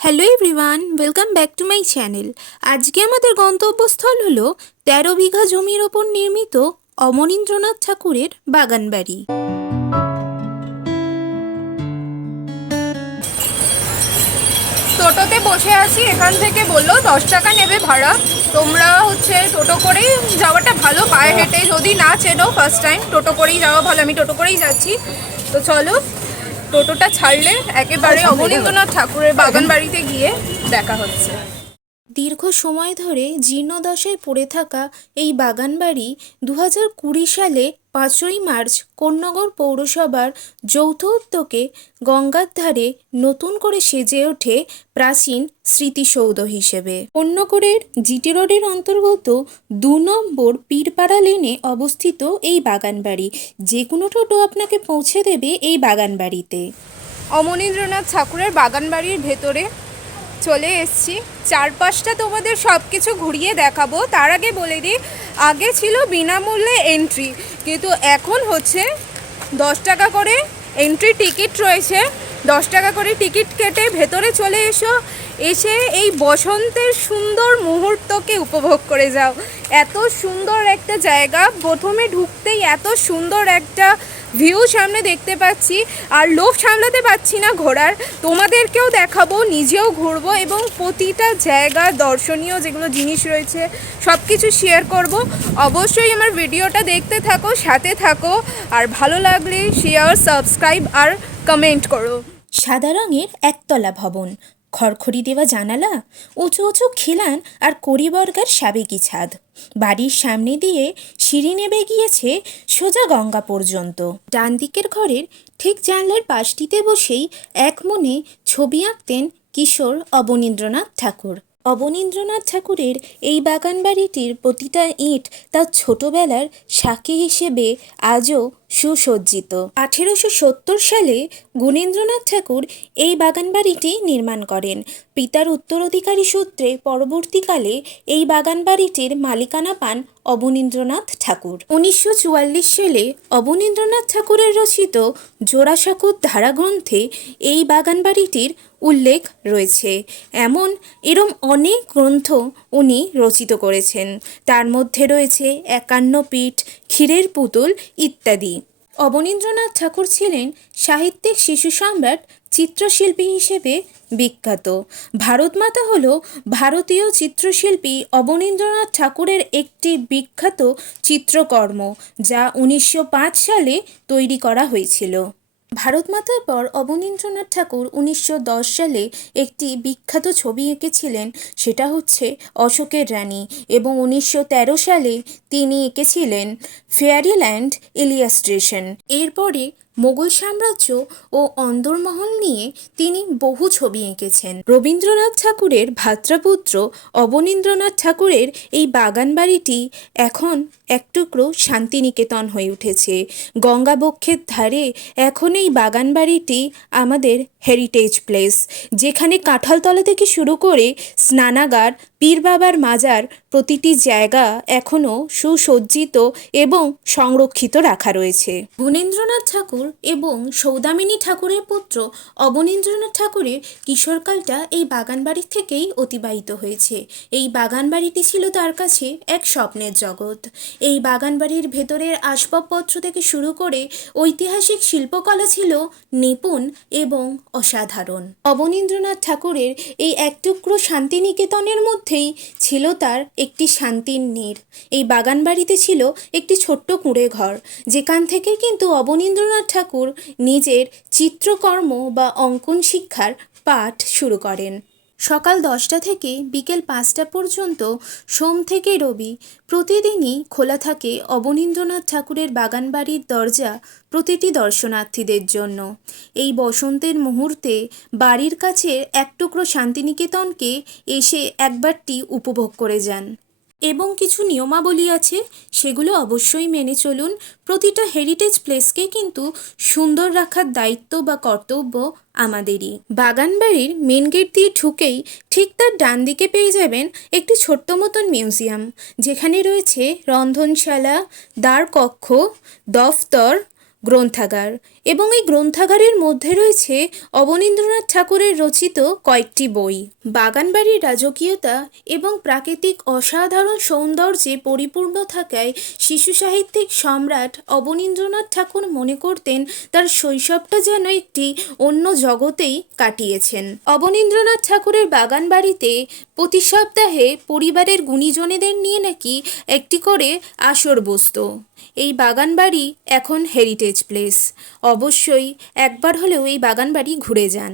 Hello everyone welcome back to my channel আজকে আমাদের গন্তব্যস্থল হলো তেরো বিঘা জমির ওপর নির্মিত অমনীন্দ্রনাথ ঠাকুরের বাগানবাড়ি। টোটোতে বসে আছি, এখান থেকে বলল দশ টাকা নেবে ভাড়া। তোমরা হচ্ছে টোটো করেই যাওয়াটা ভালো, পায়ে হেঁটে যদি না চেনো ফার্স্ট টাইম টোটো করেই যাওয়া ভালো, আমি টোটো করেই যাচ্ছি। তো চলো টোটোটা ছাড়লে একেবারে অবনীন্দ্রনাথ ঠাকুরের বাগান বাড়িতে গিয়ে দেখা হচ্ছে। দীর্ঘ সময় ধরে জীর্ণদশায় পড়ে থাকা এই বাগানবাড়ি দু হাজার কুড়ি সালে পাঁচই মার্চ কোন্নগর পৌরসভার যৌথ উদ্যোগে গঙ্গার ধারে নতুন করে সেজে ওঠে প্রাচীন স্মৃতিসৌধ হিসেবে। কোন্নগরের জিটি রোডের অন্তর্গত দু নম্বর পীরপাড়া লেনে অবস্থিত এই বাগানবাড়ি। যে কোনো টোটো আপনাকে পৌঁছে দেবে এই বাগানবাড়িতে। অমনীন্দ্রনাথ ঠাকুরের বাগান বাড়ির ভেতরে চলে এসছি। চারপাশটা তোমাদের সব কিছু ঘুরিয়ে দেখাবো। তার আগে বলে দিই, আগে ছিল বিনামূল্যে এন্ট্রি কিন্তু এখন হচ্ছে দশ টাকা করে এন্ট্রি টিকিট রয়েছে। দশ টাকা করে টিকিট কেটে ভেতরে চলে এসো। এসে এই বসন্তের সুন্দর মুহূর্তকে উপভোগ করে যাও। এত সুন্দর একটা জায়গা। প্রথমে ঢুকতেই এত সুন্দর একটা ভিউ সামনে দেখতে পাচ্ছি, আর লোভ সামলাতে পারছি না ঘোরার তোমাদেরকেও দেখাবো, নিজেও ঘুরবো এবং প্রতিটা জায়গা দর্শনীয় যেগুলো জিনিস রয়েছে সব কিছু শেয়ার করব। অবশ্যই আমার ভিডিওটা দেখতে থাকো, সাথে থাকো, আর ভালো লাগলে শেয়ার সাবস্ক্রাইব আর কমেন্ট করো। সাদা রঙের একতলা ভবন। খড়খড়ি দেওয়া জানালা, উঁচু উঁচু খিলান আর করিবর্গার সাবেকি ছাদ। বাড়ির সামনে দিয়ে সিঁড়ি নেবে গিয়েছে সোজা গঙ্গা পর্যন্ত। ডান দিকের ঘরের ঠিক জানলার পাশটিতে বসেই এক মনে ছবি আঁকতেন কিশোর অবনীন্দ্রনাথ ঠাকুর। অবনীন্দ্রনাথ ঠাকুরের এই বাগান বাড়িটির প্রতিটা ইঁট তার ছোটবেলার সাক্ষী হিসেবে আজও সুসজ্জিত। আঠেরোশো সত্তর সালে গুণেন্দ্রনাথ ঠাকুর এই বাগান বাড়িটি নির্মাণ করেন। পিতার উত্তরাধিকারী সূত্রে পরবর্তীকালে এই বাগান বাড়িটির মালিকানা পান অবনীন্দ্রনাথ ঠাকুর। উনিশশো চুয়াল্লিশ সালে অবনীন্দ্রনাথ ঠাকুরের রচিত জোড়াসাঁকুর ধারাগ্রন্থে এই বাগান বাড়িটির উল্লেখ রয়েছে। এমন এরম অনেক গ্রন্থ উনি রচিত করেছেন। তার মধ্যে রয়েছে একান্ন পীঠ ক্ষীরের পুতুল ইত্যাদি। অবনীন্দ্রনাথ ঠাকুর ছিলেন সাহিত্যিক শিশু সম্রাট, চিত্রশিল্পী হিসেবে বিখ্যাত। ভারতমাতা হল ভারতীয় চিত্রশিল্পী অবনীন্দ্রনাথ ঠাকুরের একটি বিখ্যাত চিত্রকর্ম, যা উনিশশো পাঁচ সালে তৈরি করা হয়েছিল। ভারতমাতার পর অবনীন্দ্রনাথ ঠাকুর উনিশশো দশ সালে একটি বিখ্যাত ছবি এঁকেছিলেন, সেটা হচ্ছে অশোকের রানী এবং উনিশশো তেরো সালে তিনি এঁকেছিলেন ফেয়ারিল্যান্ড ইলিয়াস্ট্রেশন এরপরে মোগল সাম্রাজ্য ও অন্দরমহল নিয়ে তিনি বহু ছবি এঁকেছেন। রবীন্দ্রনাথ ঠাকুরের ভাত্রাপুত্র অবনীন্দ্রনাথ ঠাকুরের এই বাগান বাড়িটি এখন এক টুকরো শান্তিনিকেতন হয়ে উঠেছে। গঙ্গাবক্ষের ধারে এখন এই বাগান বাড়িটি আমাদের হেরিটেজ প্লেস যেখানে কাঁঠালতলা থেকে শুরু করে স্নানাগার পীর বাবার মাজার প্রতিটি জায়গা এখনও সুসজ্জিত এবং সংরক্ষিত রাখা রয়েছে। গুণেন্দ্রনাথ ঠাকুর এবং সৌদামিনী ঠাকুরের পুত্র অবনীন্দ্রনাথ ঠাকুরের কিশোরকালটা এই বাগানবাড়ি থেকেই অতিবাহিত হয়েছে। এই বাগানবাড়িটি ছিল তার কাছে এক স্বপ্নের জগৎ। এই বাগানবাড়ির ভেতরের আসবাবপত্র থেকে শুরু করে ঐতিহাসিক শিল্পকলা ছিল নিপুণ এবং অসাধারণ। অবনীন্দ্রনাথ ঠাকুরের এই এক টুকরো শান্তিনিকেতনের মধ্যেই ছিল তার একটি শান্তির নীর। এই বাগানবাড়িতে ছিল একটি ছোট্ট কুঁড়ে ঘর, যেখান থেকে কিন্তু অবনীন্দ্রনাথ ঠাকুর নিজের চিত্রকর্ম বা অঙ্কন শিক্ষার পাঠ শুরু করেন। সকাল দশটা থেকে বিকেল পাঁচটা পর্যন্ত সোম থেকে রবি প্রতিদিনই খোলা থাকে অবনীন্দ্রনাথ ঠাকুরের বাগানবাড়ির দরজা প্রতিটি দর্শনার্থীদের জন্য। এই বসন্তের মুহূর্তে বাড়ির কাছে এক টুকরো শান্তিনিকেতনকে এসে একবারটি উপভোগ করে যান। এবং কিছু নিয়মাবলী আছে, সেগুলো অবশ্যই মেনে চলুন। প্রতিটা হেরিটেজ প্লেসকে কিন্তু সুন্দর রাখার দায়িত্ব বা কর্তব্য আমাদেরই। বাগানবাড়ির মেন গেট দিয়ে ঢুকেই ঠিক তার ডান দিকে পেয়ে যাবেন একটি ছোট্ট মতন মিউজিয়াম যেখানে রয়েছে রন্ধনশালা দ্বার কক্ষ দফতর, গ্রন্থাগার এবং এই গ্রন্থাগারের মধ্যে রয়েছে অবনীন্দ্রনাথ ঠাকুরের রচিত কয়েকটি বই। বাগানবাড়ির রাজকীয়তা এবং প্রাকৃতিক অসাধারণ সৌন্দর্যে পরিপূর্ণ থাকায় শিশু সাহিত্যিক সম্রাট অবনীন্দ্রনাথ ঠাকুর মনে করতেন তার শৈশবটা যেন একটি অন্য জগতেই কাটিয়েছেন। অবনীন্দ্রনাথ ঠাকুরের বাগানবাড়িতে প্রতি সপ্তাহে পরিবারের গুণীজনেদের নিয়ে নাকি একটি করে আসর বসতো। এই বাগানবাড়ি এখন হেরিটেজ প্লেস অবশ্যই একবার হলেও এই বাগানবাড়ি ঘুরে যান।